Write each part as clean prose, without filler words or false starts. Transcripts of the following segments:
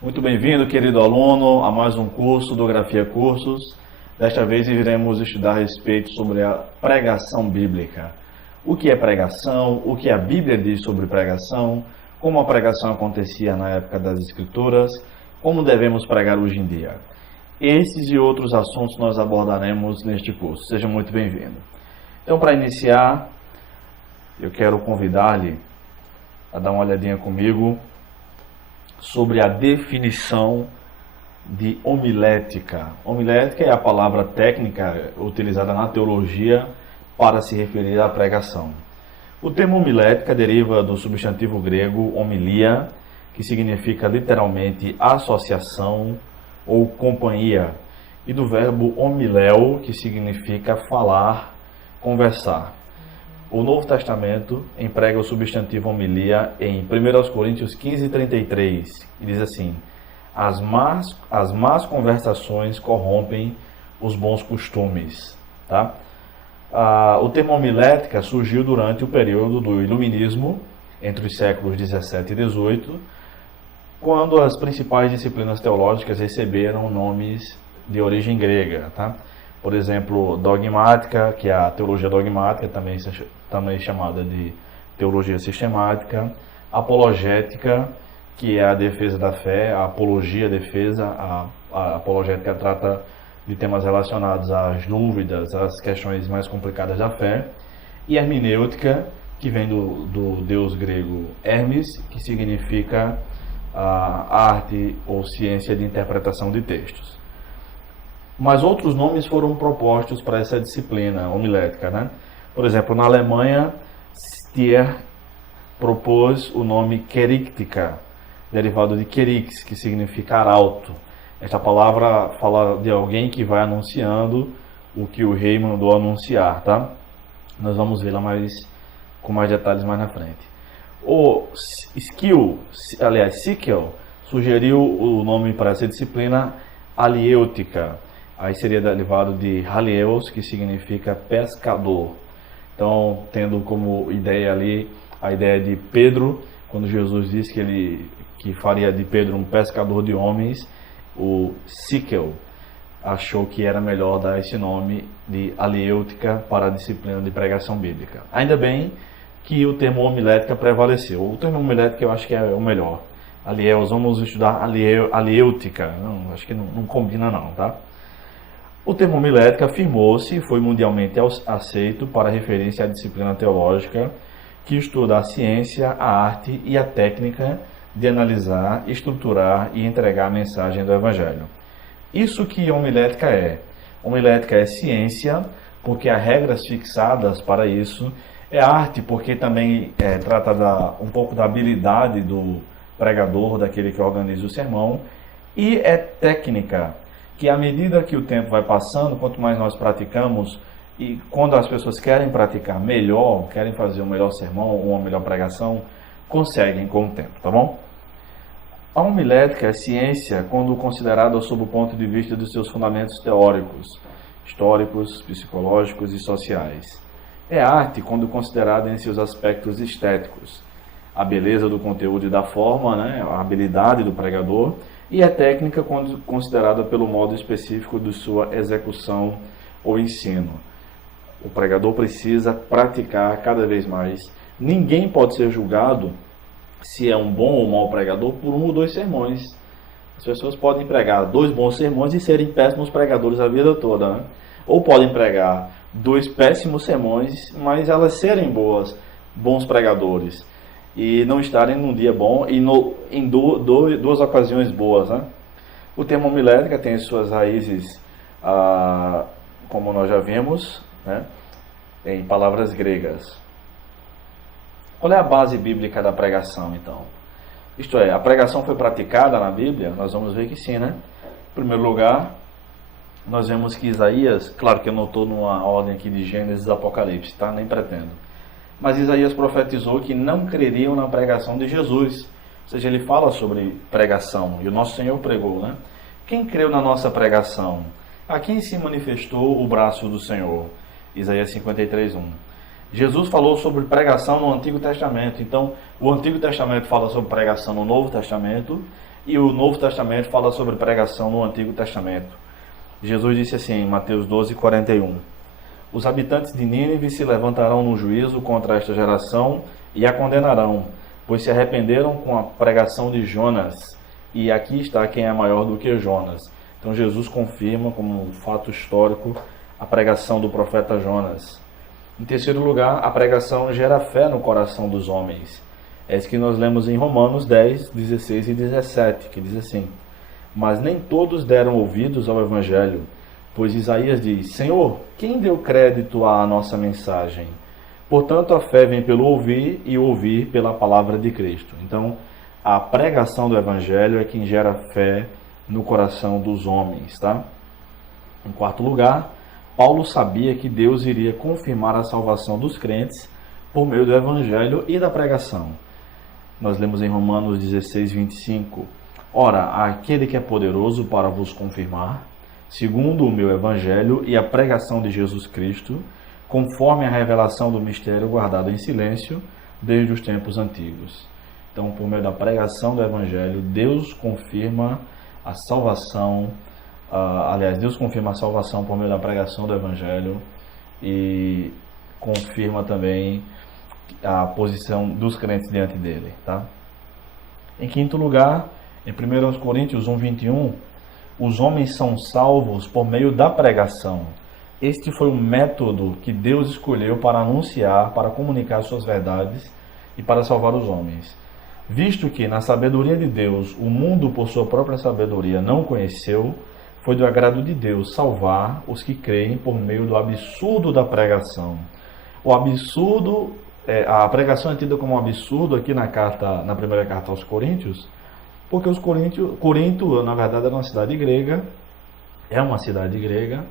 Muito bem-vindo, querido aluno, a mais um curso do Grafia Cursos. Desta vez iremos estudar a respeito sobre a pregação bíblica. O que é pregação, o que a Bíblia diz sobre pregação, como a pregação acontecia na época das Escrituras, como devemos pregar hoje em dia. Esses e outros assuntos nós abordaremos neste curso. Seja muito bem-vindo. Então, para iniciar, eu quero convidar-lhe a dar uma olhadinha comigo sobre a definição de homilética. Homilética é a palavra técnica utilizada na teologia para se referir à pregação. O termo homilética deriva do substantivo grego homilia, que significa literalmente associação ou companhia, e do verbo homiléo, que significa falar, conversar. O Novo Testamento emprega o substantivo homilia em 1 Coríntios 15:33, e diz assim: as más conversações corrompem os bons costumes. Tá? O termo homilética surgiu durante o período do Iluminismo, entre os séculos 17 e 18, quando as principais disciplinas teológicas receberam nomes de origem grega. Tá? Por exemplo, dogmática, que é a teologia dogmática, também chamada de teologia sistemática. Apologética, que é a defesa da fé. A apologia, a defesa. A apologética trata de temas relacionados às dúvidas, às questões mais complicadas da fé. E hermenêutica, que vem do deus grego Hermes, que significa a arte ou ciência de interpretação de textos. Mas outros nomes foram propostos para essa disciplina homilética, né? Por exemplo, na Alemanha, Stier propôs o nome querigtica, derivado de querix, que significa arauto. Esta palavra fala de alguém que vai anunciando o que o rei mandou anunciar, tá? Nós vamos ver lá com mais detalhes mais na frente. O Sikel sugeriu o nome para essa disciplina aliêutica. Aí seria derivado de halios, que significa pescador. Então, tendo como ideia ali a ideia de Pedro, quando Jesus disse que faria de Pedro um pescador de homens, o Sikel achou que era melhor dar esse nome de aliêutica para a disciplina de pregação bíblica. Ainda bem que o termo homilética prevaleceu. O termo homilética eu acho que é o melhor. Aliéus, vamos estudar aliêutica. Não, acho que não combina não, tá? O termo homilética afirmou-se e foi mundialmente aceito para referência à disciplina teológica que estuda a ciência, a arte e a técnica de analisar, estruturar e entregar a mensagem do Evangelho. Isso que homilética é. Homilética é ciência, porque há regras fixadas para isso. É arte, porque também trata um pouco da habilidade do pregador, daquele que organiza o sermão. E é técnica, que à medida que o tempo vai passando, quanto mais nós praticamos, e quando as pessoas querem praticar melhor, querem fazer um melhor sermão ou uma melhor pregação, conseguem com o tempo, tá bom? A homilética é ciência quando considerada sob o ponto de vista dos seus fundamentos teóricos, históricos, psicológicos e sociais. É arte quando considerada em seus aspectos estéticos, a beleza do conteúdo e da forma, né, a habilidade do pregador, e é técnica quando considerada pelo modo específico de sua execução ou ensino. O pregador precisa praticar cada vez mais. Ninguém pode ser julgado se é um bom ou mau pregador por um ou dois sermões. As pessoas podem pregar 2 bons sermões e serem péssimos pregadores a vida toda, né? Ou podem pregar 2 péssimos sermões, mas elas serem bons pregadores e não estarem num dia bom e em duas ocasiões boas, né? O termo homilética tem suas raízes, como nós já vimos, né, em palavras gregas. Qual é a base bíblica da pregação, então? Isto é, a pregação foi praticada na Bíblia? Nós vamos ver que sim, né? Em primeiro lugar, nós vemos que Isaías, claro que eu não estou numa ordem aqui de Gênesis e Apocalipse, tá? Nem pretendo. Mas Isaías profetizou que não creriam na pregação de Jesus. Ou seja, ele fala sobre pregação, e o nosso Senhor pregou, né? Quem creu na nossa pregação? A quem se manifestou o braço do Senhor? Isaías 53:1. Jesus falou sobre pregação no Antigo Testamento. Então, o Antigo Testamento fala sobre pregação no Novo Testamento e o Novo Testamento fala sobre pregação no Antigo Testamento. Jesus disse assim em Mateus 12:41: os habitantes de Nínive se levantarão no juízo contra esta geração e a condenarão, pois se arrependeram com a pregação de Jonas, e aqui está quem é maior do que Jonas. Então Jesus confirma como um fato histórico a pregação do profeta Jonas. Em terceiro lugar, a pregação gera fé no coração dos homens. É isso que nós lemos em Romanos 10, 16 e 17, que diz assim: mas nem todos deram ouvidos ao Evangelho, pois Isaías diz: Senhor, quem deu crédito à nossa mensagem? Portanto, a fé vem pelo ouvir e ouvir pela palavra de Cristo. Então, a pregação do Evangelho é quem gera fé no coração dos homens, tá? Em quarto lugar, Paulo sabia que Deus iria confirmar a salvação dos crentes por meio do Evangelho e da pregação. Nós lemos em Romanos 16, 25: ora, aquele que é poderoso para vos confirmar, segundo o meu Evangelho e a pregação de Jesus Cristo, conforme a revelação do mistério guardado em silêncio desde os tempos antigos. Então, por meio da pregação do Evangelho, Deus confirma a salvação. Deus confirma a salvação por meio da pregação do Evangelho e confirma também a posição dos crentes diante dele, tá? Em quinto lugar, em 1 Coríntios 1:21, os homens são salvos por meio da pregação. Este foi o método que Deus escolheu para anunciar, para comunicar suas verdades e para salvar os homens. Visto que, na sabedoria de Deus, o mundo, por sua própria sabedoria, não conheceu, foi do agrado de Deus salvar os que creem por meio do absurdo da pregação. O absurdo, a pregação é tida como um absurdo aqui na primeira carta aos Coríntios, porque Corinto, na verdade, era uma cidade grega, é uma cidade grega,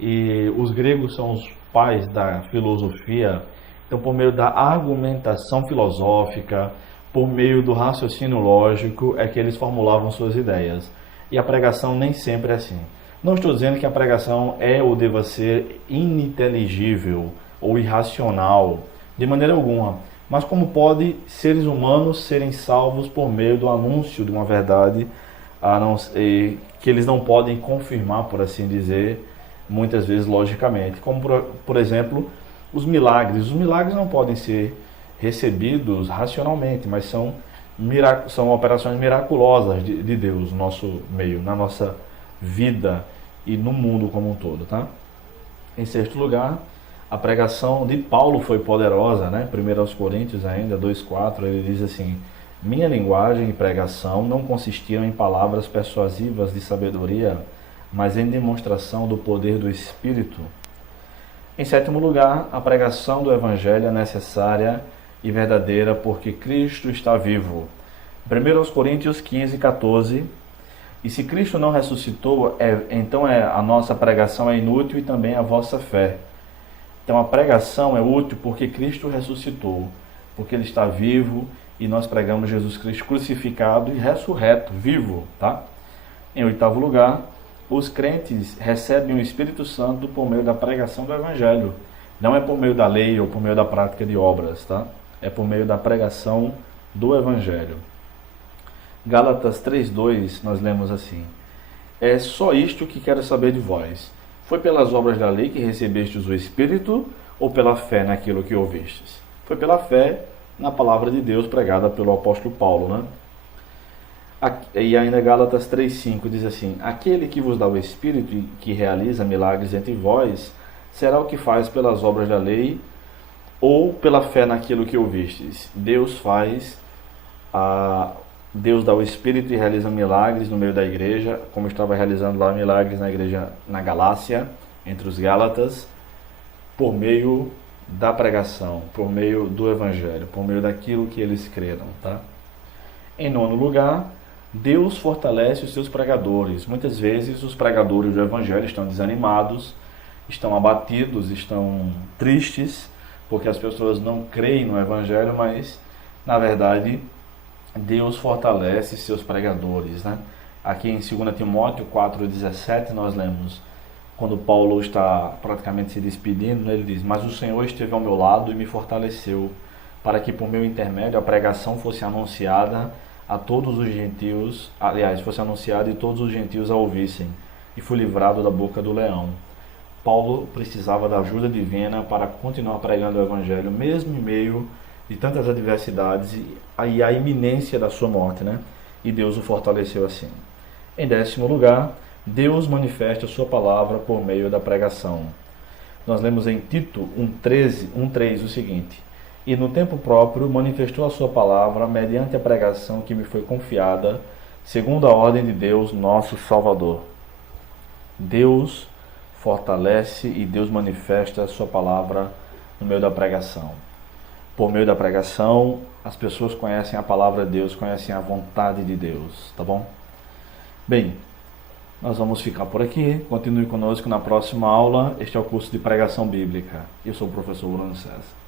e os gregos são os pais da filosofia. Então, por meio da argumentação filosófica, por meio do raciocínio lógico, é que eles formulavam suas ideias. E a pregação nem sempre é assim. Não estou dizendo que a pregação é ou deva ser ininteligível ou irracional, de maneira alguma. Mas como pode seres humanos serem salvos por meio do anúncio de uma verdade que eles não podem confirmar, por assim dizer, muitas vezes logicamente. Como, por exemplo, os milagres. Os milagres não podem ser recebidos racionalmente, mas são operações miraculosas de Deus no nosso meio, na nossa vida e no mundo como um todo, tá? Em sexto lugar, a pregação de Paulo foi poderosa, né? 1 Coríntios ainda, 2:4, ele diz assim: minha linguagem e pregação não consistiam em palavras persuasivas de sabedoria, mas em demonstração do poder do Espírito. Em sétimo lugar, a pregação do Evangelho é necessária e verdadeira porque Cristo está vivo. 1 Coríntios 15:14: e se Cristo não ressuscitou, então a nossa pregação é inútil e também a vossa fé. Então a pregação é útil porque Cristo ressuscitou, porque Ele está vivo e nós pregamos Jesus Cristo crucificado e ressurreto, vivo, tá? Em oitavo lugar, os crentes recebem o Espírito Santo por meio da pregação do Evangelho. Não é por meio da lei ou por meio da prática de obras, tá? É por meio da pregação do Evangelho. Gálatas 3:2, nós lemos assim: é só isto que quero saber de vós. Foi pelas obras da lei que recebestes o Espírito ou pela fé naquilo que ouvistes? Foi pela fé na palavra de Deus pregada pelo apóstolo Paulo, né? E ainda Gálatas 3:5 diz assim: aquele que vos dá o Espírito e que realiza milagres entre vós, será o que faz pelas obras da lei ou pela fé naquilo que ouvistes? Deus dá o Espírito e realiza milagres no meio da igreja, como estava realizando lá milagres na igreja na Galácia, entre os Gálatas, por meio da pregação, por meio do Evangelho, por meio daquilo que eles creram, tá? Em nono lugar, Deus fortalece os seus pregadores. Muitas vezes os pregadores do Evangelho estão desanimados, estão abatidos, estão tristes, porque as pessoas não creem no Evangelho, mas, na verdade, Deus fortalece seus pregadores, né? Aqui em 2 Timóteo 4:17 nós lemos, quando Paulo está praticamente se despedindo, ele diz: mas o Senhor esteve ao meu lado e me fortaleceu, para que por meu intermédio a pregação fosse anunciada a todos os gentios, aliás, fosse anunciado e todos os gentios a ouvissem, e foi livrado da boca do leão. Paulo precisava da ajuda divina para continuar pregando o evangelho, mesmo em meio de tantas adversidades e a iminência da sua morte, né? E Deus o fortaleceu assim. Em 10º lugar, Deus manifesta a sua palavra por meio da pregação. Nós lemos em Tito 1:3 o seguinte: e no tempo próprio manifestou a sua palavra mediante a pregação que me foi confiada, segundo a ordem de Deus, nosso Salvador. Deus fortalece e Deus manifesta a sua palavra no meio da pregação. Por meio da pregação, as pessoas conhecem a palavra de Deus, conhecem a vontade de Deus, tá bom? Bem, nós vamos ficar por aqui. Continue conosco na próxima aula. Este é o curso de pregação bíblica. Eu sou o professor Bruno César.